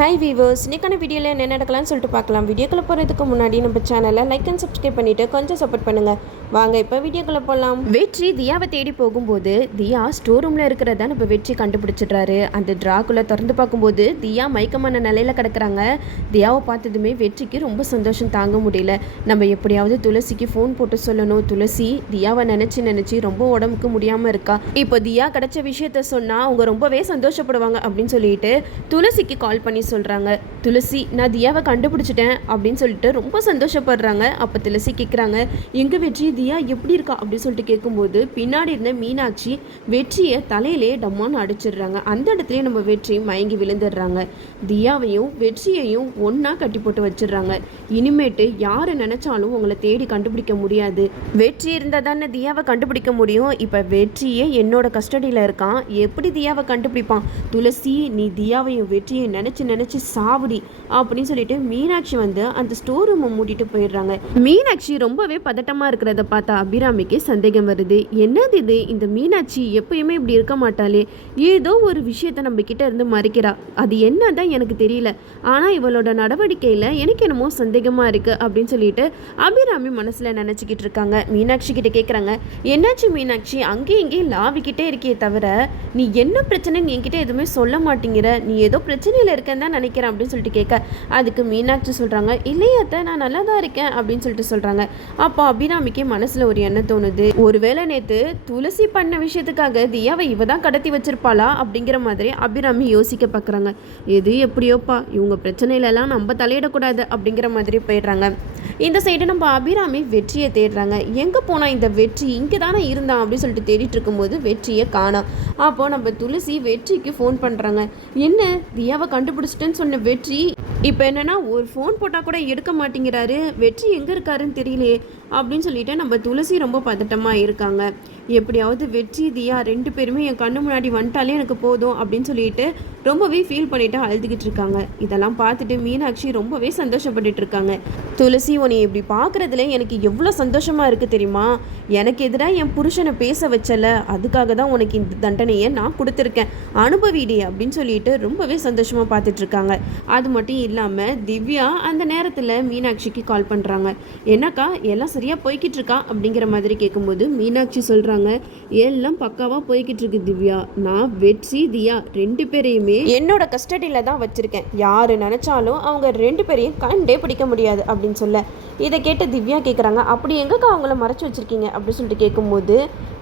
Hi viewers, இன்றைக்கான வீடியோவில் என்ன நடக்கலாம்னு சொல்லிட்டு பார்க்கலாம். வீடியோக்குள்ளே போகிறதுக்கு முன்னாடி நம்ம சேனலை லைக் அண்ட் சப்ஸ்கிரைப் பண்ணிவிட்டு கொஞ்சம் சப்போர்ட் பண்ணுங்கள். வாங்க இப்போ வீடியோக்குள்ளே போகலாம். வெற்றி தியாவை தேடி போகும்போது தியா ஸ்டோர் ரூமில் இருக்கிறதா நம்ம வெற்றி கண்டுபிடிச்சிடுறாரு. அந்த ட்ராக்குள்ளே திறந்து பார்க்கும்போது தியா மயக்கமான நிலையில் கிடக்குறாங்க. தியாவை பார்த்ததுமே வெற்றிக்கு ரொம்ப சந்தோஷம் தாங்க முடியல. நம்ம எப்படியாவது துளசிக்கு ஃபோன் போட்டு சொல்லணும். துளசி தியாவை நினச்சி ரொம்ப உடம்புக்கு முடியாமல் இருக்கா. இப்போ தியா கிடச்ச விஷயத்த சொன்னால் அவங்க ரொம்பவே சந்தோஷப்படுவாங்க அப்படின்னு சொல்லிட்டு துளசிக்கு கால் பண்ணி சொல்கிறாங்க. துளசி, நான் தியாவை கண்டுபிடிச்சிட்டேன் அப்படின்னு சொல்லிட்டு ரொம்ப சந்தோஷப்படுறாங்க. அப்போ துளசி கேட்குறாங்க, எங்கே வெற்றி, தியா எப்படி இருக்கா அப்படின்னு சொல்லிட்டு கேட்கும்போது பின்னாடி இருந்த மீனாட்சி வெற்றியை தலையிலே டம்மான்னு அடிச்சிடுறாங்க. அந்த இடத்துலயே நம்ம வெற்றி மயங்கி விழுந்துடுறாங்க. தியாவையும் வெற்றியையும் ஒன்றா கட்டி போட்டு வச்சிடுறாங்க. இனிமேட்டு யாரை நினச்சாலும் உங்களை தேடி கண்டுபிடிக்க முடியாது. வெற்றி இருந்தால் தானே தியாவை கண்டுபிடிக்க முடியும். இப்போ வெற்றியே என்னோட கஸ்டடியில் இருக்கான், எப்படி தியாவை கண்டுபிடிப்பான்? துளசி, நீ தியாவையும் வெற்றியையும் நினச்சி சாவுடி அப்படின்னு சொல்லிட்டு மீனாட்சி வந்து அந்த ஸ்டோர் ரூமை மூடிட்டு போயிடுறாங்க. மீனாட்சி ரொம்பவே பதட்டமாக இருக்கிறத பார்த்தா அபிராமிக்கு சந்தேகம் வருது. என்னது இது, இந்த மீனாட்சி எப்பயுமே இப்படி இருக்க மாட்டாளே, ஏதோ ஒரு விஷயத்த நம்ம கிட்ட இருந்து மறைக்கிறா. அது என்னதான் எனக்கு தெரியல, ஆனால் இவளோட நடவடிக்கையில் எனக்கு என்னமோ சந்தேகமாக இருக்குது அப்படின்னு சொல்லிட்டு அபிராமி மனசில் நினச்சிக்கிட்டு இருக்காங்க. மீனாட்சி கிட்ட கேட்குறாங்க, என்னாச்சு மீனாட்சி, அங்கேயும் இங்கேயும் லாவிக்கிட்டே இருக்கே தவிர நீ என்ன பிரச்சனைன்னு என்கிட்ட எதுவுமே சொல்ல மாட்டேங்கிற, நீ ஏதோ பிரச்சனையில் இருக்கேன்னு தான் நினைக்கிறேன் அப்படின்னு சொல்லிட்டு கேட்க, அதுக்கு மீனாட்சி சொல்கிறாங்க, இல்லையாத்த நான் நல்லா தான் இருக்கேன் அப்படின்னு சொல்லிட்டு சொல்கிறாங்க. அப்போ அபிராமிக்கு மனசில் ஒரு எண்ணம் தோணுது, ஒருவேளை நேற்று துளசி பண்ண விஷயத்துக்காக தியாவை இவ தான் கடத்தி வச்சிருப்பாளா அப்படிங்கிற மாதிரி அபிராமி யோசிக்க பார்க்குறாங்க. எது எப்படியோப்பா, இவங்க பிரச்சனையிலலாம் நம்ம தலையிடக்கூடாது அப்படிங்கிற மாதிரி போயிடுறாங்க. இந்த சைடு நம்ம அபிராமி வெற்றியை தேடுறாங்க. எங்கே போனால் இந்த வெற்றி, இங்கே தானே இருந்தான் அப்படின்னு சொல்லிட்டு தேடிட்டு இருக்கும்போது வெற்றியை காணோம். அப்போது நம்ம துளசி வெற்றிக்கு ஃபோன் பண்ணுறாங்க. என்ன, தியாவை கண்டுபிடிச்சிட்டேன்னு சொன்ன வெற்றி இப்போ என்னென்னா ஒரு ஃபோன் போட்டால் கூட எடுக்க மாட்டேங்கிறாரு, வெற்றி எங்கே இருக்காருன்னு தெரியலையே அப்படின்னு சொல்லிட்டு நம்ம துளசி ரொம்ப பதட்டமாக இருக்காங்க. எப்படியாவது வெற்றி தியா ரெண்டு பேருமே என் கண்ணு முன்னாடி வந்துட்டாலே எனக்கு போதும் அப்படின்னு சொல்லிட்டு ரொம்பவே ஃபீல் பண்ணிட்டு அழுதுகிட்டு இருக்காங்க. இதெல்லாம் பார்த்துட்டு மீனாட்சி ரொம்பவே சந்தோஷப்பட்டுட்டு இருக்காங்க. துளசி, உன்னை இப்படி பார்க்குறதுல எனக்கு எவ்வளோ சந்தோஷமாக இருக்குது தெரியுமா, எனக்கு எதிராக என் புருஷனை பேச வச்சல, அதுக்காக தான் உனக்கு இந்த தண்டனையை நான் கொடுத்துருக்கேன், அனுபவிடி அப்படின்னு சொல்லிட்டு ரொம்பவே சந்தோஷமாக பார்த்துட்டு இருக்காங்க. அது மட்டும் இல்லாமல் திவ்யா அந்த நேரத்தில் மீனாட்சிக்கு கால் பண்ணுறாங்க. என்னக்கா எல்லாம் சரியாக போய்கிட்டு இருக்கா அப்படிங்கிற மாதிரி கேட்கும்போது மீனாட்சி சொல்கிறாங்க, எல்லாம் பக்காவாக போய்கிட்டு இருக்கு திவ்யா, நான் வெற்றி தியா ரெண்டு பேரையுமே என்னோட கஸ்டடியில் தான் வச்சுருக்கேன், யார் நினச்சாலும் அவங்க ரெண்டு பேரையும் கண்டே பிடிக்க முடியாது அப்படின்னு சொல்ல, இதை கேட்ட திவ்யா கேட்குறாங்க, அப்படி எங்கக்கா அவங்கள மறைச்சி வச்சுருக்கீங்க அப்படின்னு சொல்லிட்டு கேட்கும்போது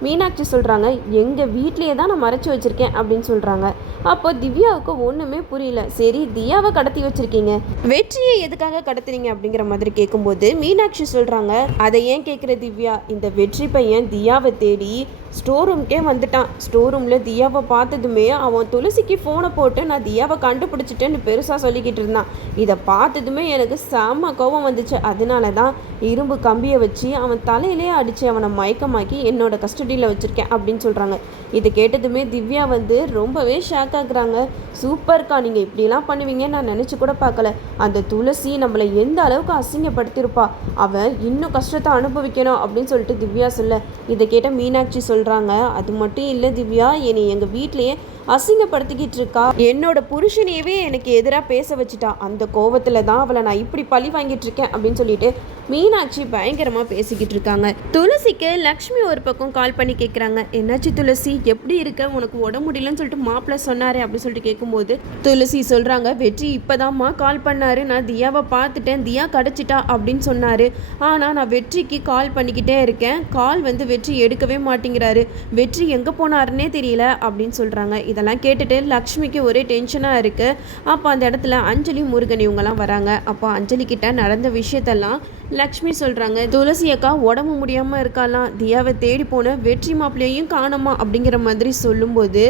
மீனாட்சி சொல்கிறாங்க, எங்கள் வீட்லேயே தான் நான் மறைச்சி வச்சுருக்கேன் அப்படின்னு சொல்கிறாங்க. அப்போ திவ்யாவுக்கு ஒன்றுமே புரியல. சரி, தியாவை கடத்தி வச்சுருக்கீங்க, வெற்றியை எதுக்காக கடத்துறீங்க அப்படிங்கிற மாதிரி கேட்கும்போது மீனாட்சி சொல்கிறாங்க, அதை ஏன் கேட்குற திவ்யா, இந்த வெற்றி பையன் தியாவை தேடி ஸ்டோர் ரூம்க்கே வந்துட்டான். ஸ்டோர் ரூமில் தியாவை பார்த்ததுமே அவன் துளசிக்கு ஃபோனை போட்டு நான் தியாவை கண்டுபிடிச்சிட்டேன்னு பெருசாக சொல்லிக்கிட்டு இருந்தான். இதை பார்த்ததுமே எனக்கு செம்ம கோபம் வந்துச்சு. அதனால தான் இரும்பு கம்பியை வச்சு அவன் தலையிலே அடித்து அவனை மயக்கமாக்கி என்னோட கஸ்டடியில் வச்சுருக்கேன் அப்படின்னு சொல்கிறாங்க. இதை கேட்டதுமே திவ்யா வந்து ரொம்பவே ஷாக் ஆகுறாங்க. சூப்பர்க்கா, நீங்கள் இப்படிலாம் பண்ணுவீங்கன்னு நான் நினச்சி கூட பார்க்கல. அந்த துளசி நம்மளை எந்த அளவுக்கு அசிங்கப்படுத்தியிருப்பா, அவன் இன்னும் கஷ்டத்தை அனுபவிக்கணும் அப்படின்னு சொல்லிட்டு திவ்யா சொல்ல, இதை கேட்ட மீனாட்சி சொல்கிறாங்க, அது மட்டும் இல்லை திவ்யா, என்னை எங்கள் வீட்லேயே அசிங்கப்படுத்திக்கிட்டு இருக்கா, என்னோட புருஷனையவே எனக்கு எதிராக பேச வச்சுட்டா, அந்த கோவத்தில் தான் அவளை நான் இப்படி பழி வாங்கிட்டு இருக்கேன் அப்படின்னு சொல்லிட்டு மீனாட்சி பயங்கரமாக பேசிக்கிட்டு இருக்காங்க. துளசிக்கு லக்ஷ்மி ஒரு பக்கம் கால் பண்ணி கேட்குறாங்க, என்னாச்சு துளசி, எப்படி இருக்க, உனக்கு உடம்பு முடியலன்னு சொல்லிட்டு மாப்பிள்ளை சொன்னாரே அப்படின்னு சொல்லிட்டு கேட்கும்போது துளசி சொல்கிறாங்க, வெற்றி இப்போதாம்மா கால் பண்ணாரு, நான் தியாவை பார்த்துட்டேன், தியா கிடச்சிட்டா அப்படின்னு சொன்னார், ஆனால் நான் வெற்றிக்கு கால் பண்ணிக்கிட்டே இருக்கேன், கால் வந்து வெற்றி எடுக்கவே மாட்டேங்கிறாரு, வெற்றி எங்கே போனாருன்னே தெரியல அப்படின்னு சொல்கிறாங்க. இதெல்லாம் கேட்டுட்டு லக்ஷ்மிக்கு ஒரே டென்ஷனாக இருக்குது. அப்போ அந்த இடத்துல அஞ்சலி முருகன் இவங்கெல்லாம் வராங்க. அப்போ அஞ்சலி கிட்ட நடந்த விஷயத்தெல்லாம் லக்ஷ்மி சொல்கிறாங்க, துளசி அக்கா உடம்பு முடியாமல் இருக்காலாம், தியாவை தேடி போன வெற்றி மாப்பிள்ளையும் காணோமா அப்படிங்கிற மாதிரி சொல்லும்போது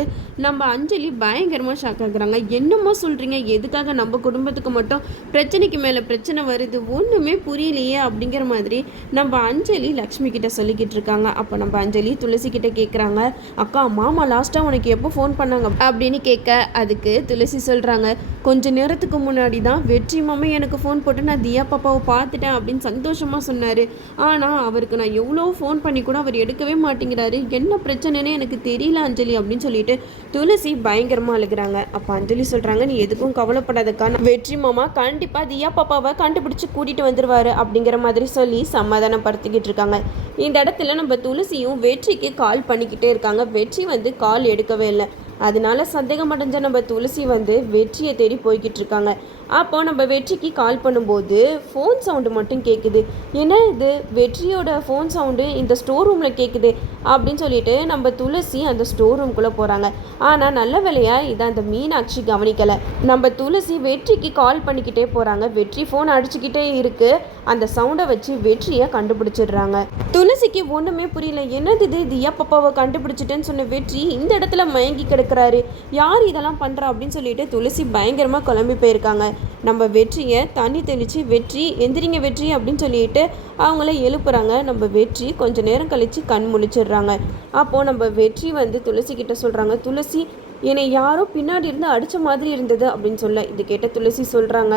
நம்ம அஞ்சலி பயங்கரமாக ஷாக் ஆகுறாங்க. என்னம்மா சொல்கிறீங்க, எதுக்காக நம்ம குடும்பத்துக்கு மட்டும் பிரச்சனைக்கு மேலே பிரச்சனை வருது, ஒன்றுமே புரியலையே அப்படிங்கிற மாதிரி நம்ம அஞ்சலி லக்ஷ்மி கிட்ட சொல்லிக்கிட்டு இருக்காங்க. அப்போ நம்ம அஞ்சலி துளசி கிட்ட கேட்குறாங்க, அக்கா மாமா லாஸ்ட்டாக உனக்கு எப்போ ஃபோன் பண்ணாங்க பண்ணுறாங்க அப்படின்னு கேட்க அதுக்கு துளசி சொல்கிறாங்க, கொஞ்ச நேரத்துக்கு முன்னாடி தான் வெற்றி மாமா எனக்கு ஃபோன் போட்டு நான் தியா பாப்பாவை பார்த்துட்டேன் அப்படின்னு சந்தோஷமாக சொன்னார். ஆனால் அவருக்கு நான் எவ்வளோ ஃபோன் பண்ணி கூட அவர் எடுக்கவே மாட்டேங்கிறாரு. என்ன பிரச்சனைன்னு எனக்கு தெரியல அஞ்சலி அப்படின்னு சொல்லிட்டு துளசி பயங்கரமாக அழுகிறாங்க. அப்போ அஞ்சலி சொல்கிறாங்க, நீ எதுக்கும் கவலைப்படாதக்கா, வெற்றி மாமா கண்டிப்பாக தியா பாப்பாவை கண்டுபிடிச்சி கூட்டிகிட்டு வந்துடுவார் அப்படிங்கிற மாதிரி சொல்லி சமாதானப்படுத்திக்கிட்டு இருக்காங்க. இந்த இடத்துல நம்ம துளசியும் வெற்றிக்கு கால் பண்ணிக்கிட்டே இருக்காங்க. வெற்றி வந்து கால் எடுக்கவே இல்லை. அதனால சந்தேகம் அடைஞ்ச நம்ம துளசி வந்து வெற்றியை தேடி போய்கிட்டு இருக்காங்க. அப்போ நம்ம வெற்றிக்கு கால் பண்ணும்போது ஃபோன் சவுண்டு மட்டும் கேட்குது. என்ன இது, வெற்றியோட ஃபோன் சவுண்டு இந்த ஸ்டோர் ரூமில் கேட்குது அப்படின்னு சொல்லிட்டு நம்ம துளசி அந்த ஸ்டோர் ரூம்குள்ளே போகிறாங்க. ஆனால் நல்ல வேலையாக இதை அந்த மீனாட்சி கவனிக்கலை. நம்ம துளசி வெற்றிக்கு கால் பண்ணிக்கிட்டே போகிறாங்க. வெற்றி ஃபோன் அடிச்சுக்கிட்டே இருக்குது. அந்த சவுண்டை வச்சு வெற்றியை கண்டுபிடிச்சிடுறாங்க. துளசிக்கு ஒன்றுமே புரியல. என்னது இது, தியா பாப்பாவை கண்டுபிடிச்சிட்டேன்னு சொன்ன வெற்றி இந்த இடத்துல மயங்கி கிடக்கிறாரு, யார் இதெல்லாம் பண்ணுறா அப்படின்னு சொல்லிட்டு துளசி பயங்கரமாக குழம்பி போயிருக்காங்க. நம்ம வெற்றியை தண்ணி தெளித்து வெற்றி எந்திரிங்க வெற்றி அப்படின்னு சொல்லிட்டு அவங்கள எழுப்புறாங்க. நம்ம வெற்றி கொஞ்சம் நேரம் கழித்து கண் முழிச்சிடுறாங்க. அப்போது நம்ம வெற்றி வந்து துளசி கிட்ட சொல்கிறாங்க, துளசி என்னை யாரோ பின்னாடி இருந்து அடித்த மாதிரி இருந்தது அப்படின்னு சொல்ல, இது கேட்ட துளசி சொல்கிறாங்க,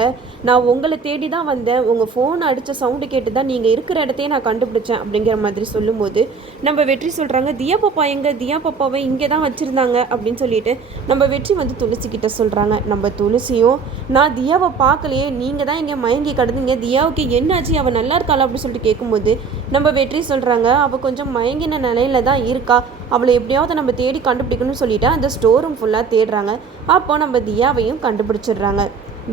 நான் உங்களை தேடி தான் வந்தேன், உங்கள் ஃபோன் அடித்த சவுண்டு கேட்டு தான் நீங்கள் இருக்கிற இடத்தையே நான் கண்டுபிடிச்சேன் அப்படிங்கிற மாதிரி சொல்லும்போது நம்ம வெற்றி சொல்கிறாங்க, தியா பாப்பா எங்கே, தியா பாப்பாவை இங்கே தான் வச்சுருந்தாங்க அப்படின்னு சொல்லிட்டு நம்ம வெற்றி வந்து துளசி கிட்ட சொல்கிறாங்க. நம்ம துளசியும், நான் தியாவை பார்க்கலையே, நீங்கள் தான் இங்கே மயங்கி கிடந்தீங்க, தியாவுக்கு என்னாச்சு, அவள் நல்லா இருக்காளா அப்படின்னு சொல்லிட்டு கேட்கும்போது நம்ம வெற்றி சொல்கிறாங்க, அவள் கொஞ்சம் மயங்கின நிலையில தான் இருக்கா, அவளை எப்படியாவது நம்ம தேடி கண்டுபிடிக்கணும்னு சொல்லிட்டு அந்த ஸ்டோர் ரூம் ஃபுல்லாக தேடுறாங்க. அப்போ நம்ம தியாவையும் கண்டுபிடிச்சிடுறாங்க.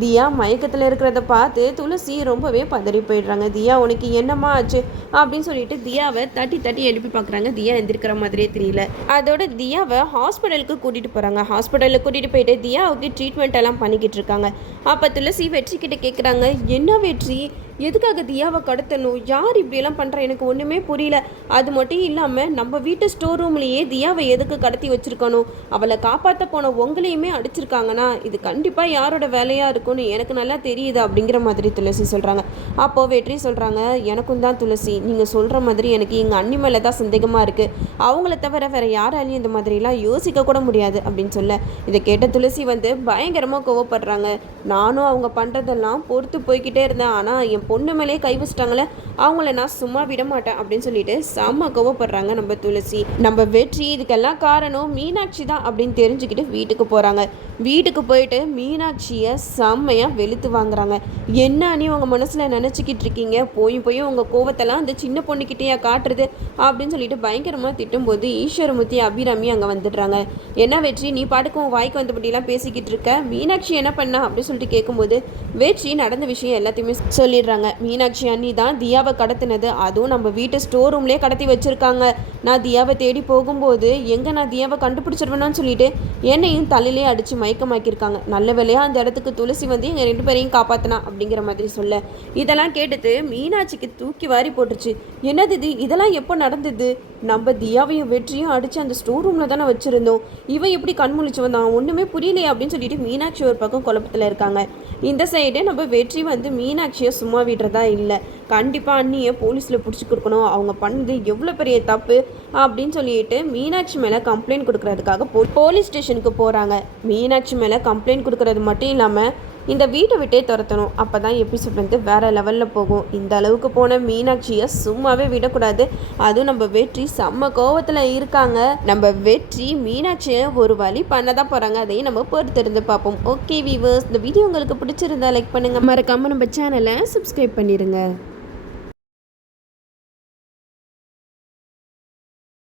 தியா மயக்கத்தில் இருக்கிறத பார்த்து துளசி ரொம்பவே பதறி போயிடுறாங்க. தியா உனக்கு என்னம்மா ஆச்சு அப்படின்னு சொல்லிட்டு தியாவை தட்டி தட்டி எழுப்பி பார்க்குறாங்க. தியா எந்திருக்கிற மாதிரியே தெரியல. அதோட தியாவை ஹாஸ்பிட்டலுக்கு கூட்டிகிட்டு போகிறாங்க. ஹாஸ்பிட்டலுக்கு கூட்டிகிட்டு போயிட்டு தியாவுக்கு ட்ரீட்மெண்ட் எல்லாம் பண்ணிக்கிட்டு இருக்காங்க. அப்போ துளசி வெற்றிக்கிட்ட கேட்குறாங்க, என்ன வெற்றி, எதுக்காக தியாவை கடத்தணும், யார் இப்படியெல்லாம் பண்ணுறா, எனக்கு ஒன்றுமே புரியல. அது மட்டும் இல்லாமல் நம்ம வீட்டு ஸ்டோர் ரூம்லேயே தியாவை எதுக்கு கடத்தி வச்சுருக்கணும், அவளை காப்பாற்ற போன உங்களையுமே அடிச்சிருக்காங்கன்னா இது கண்டிப்பாக யாரோட வேலையாக இருக்கும்னு எனக்கு நல்லா தெரியுது அப்படிங்கிற மாதிரி துளசி சொல்கிறாங்க. அப்போது வெற்றி சொல்கிறாங்க, எனக்கும் தான் துளசி, நீங்கள் சொல்கிற மாதிரி எனக்கு எங்கள் அண்ணி மேலே தான் சந்தேகமாக இருக்குது, அவங்கள தவிர வேறு யாராலையும் இந்த மாதிரிலாம் யோசிக்க கூட முடியாது அப்படின்னு சொல்ல, இதை கேட்ட துளசி வந்து பயங்கரமாக கோவப்படுறாங்க. நானும் அவங்க பண்ணுறதெல்லாம் பொறுத்து போய்கிட்டே இருந்தேன், ஆனால் என் பொண்ணு மேலே கை வச்சிட்டாங்களே, அவங்கள நான் சும்மா விட மாட்டேன் அப்படின்னு சொல்லிட்டு செம்ம கோவப்படுறாங்க நம்ம துளசி. நம்ம வெற்றி இதுக்கெல்லாம் காரணம் மீனாட்சி தான் அப்படின்னு தெரிஞ்சுக்கிட்டு வீட்டுக்கு போகிறாங்க. வீட்டுக்கு போயிட்டு மீனாட்சியை செம்மையாக வெளுத்து வாங்குறாங்க. என்ன நீ உங்கள் மனசில் நினச்சிக்கிட்டு இருக்கீங்க, போய் உங்கள் கோவத்தெல்லாம் அந்த சின்ன பொண்ணுக்கிட்டேயா காட்டுறது அப்படின்னு சொல்லிட்டு பயங்கரமாக திட்டும்போது ஈஸ்வரமூர்த்தி அபிராமி அங்கே வந்துடுறாங்க. என்ன வெற்றி, நீ பாட்டுக்கு உன் வாய்க்கு வந்தபடியெல்லாம் பேசிக்கிட்டு இருக்க, மீனாட்சி என்ன பண்ணா அப்படின்னு சொல்லிட்டு கேட்கும்போது வெற்றி நடந்த விஷயம் எல்லாத்தையுமே சொல்லிடுறாங்க. மீனாட்சி அண்ணி தான் தியாவை கடத்தினது, அதுவும் நம்ம வீட்டு ஸ்டோர் ரூம்லேயே கடத்தி வச்சுருக்காங்க. நான் தியாவை தேடி போகும்போது எங்கே நான் தியாவை கண்டுபிடிச்சிருவேன்னு சொல்லிட்டு என்னையும் தலையிலே அடித்து மயக்கமாக்கியிருக்காங்க. நல்ல வேலையாக அந்த இடத்துக்கு துளசி வந்து எங்கள் 2 பேரையும் காப்பாற்றினா அப்படிங்கிற மாதிரி சொல்ல, இதெல்லாம் கேட்டுட்டு மீனாட்சிக்கு தூக்கி வாரி போட்டுருச்சு. என்னது இது, இதெல்லாம் எப்போ நடந்தது, நம்ம தியாவையும் வெற்றியும் அடித்து அந்த ஸ்டோர் ரூமில் தானே வச்சுருந்தோம், இவன் எப்படி கண்முழிச்சு வந்தான், ஒன்றுமே புரியலையே அப்படின்னு சொல்லிட்டு மீனாட்சி ஒரு பக்கம் குழப்பத்தில் இருக்காங்க. இந்த சைடு நம்ம வெற்றி வந்து மீனாட்சியை சும்மா விடுறதா இல்லை, கண்டிப்பாக அண்ணியை போலீஸில் பிடிச்சி கொடுக்கணும், அவங்க பண்ணது எவ்வளோ பெரிய தப்பு அப்படின்னு சொல்லிட்டு மீனாட்சி மேலே கம்ப்ளைண்ட் கொடுக்கறதுக்காக போலீஸ் ஸ்டேஷனுக்கு போகிறாங்க. மீனாட்சி மேலே கம்ப்ளைண்ட் கொடுக்கறது மட்டும் இல்லாமல் இந்த வீட்டை விட்டே துரத்தணும், அப்போ தான் எபிசோட் வந்து வேறு லெவலில் போகும். இந்த அளவுக்கு போன மீனாட்சியை சும்மாவே விடக்கூடாது. அதுவும் நம்ம வெற்றி செம்ம கோவத்தில் இருக்காங்க. நம்ம வெற்றி மீனாட்சியை ஒரு வழி பண்ண தான் போகிறாங்க. அதையும் நம்ம பொறுத்திருந்து பார்ப்போம். ஓகே வீவர்ஸ், இந்த வீடியோ உங்களுக்கு பிடிச்சிருந்தா லைக் பண்ணுங்கள், மறக்காமல் நம்ம சேனலை சப்ஸ்கிரைப் பண்ணிடுங்க.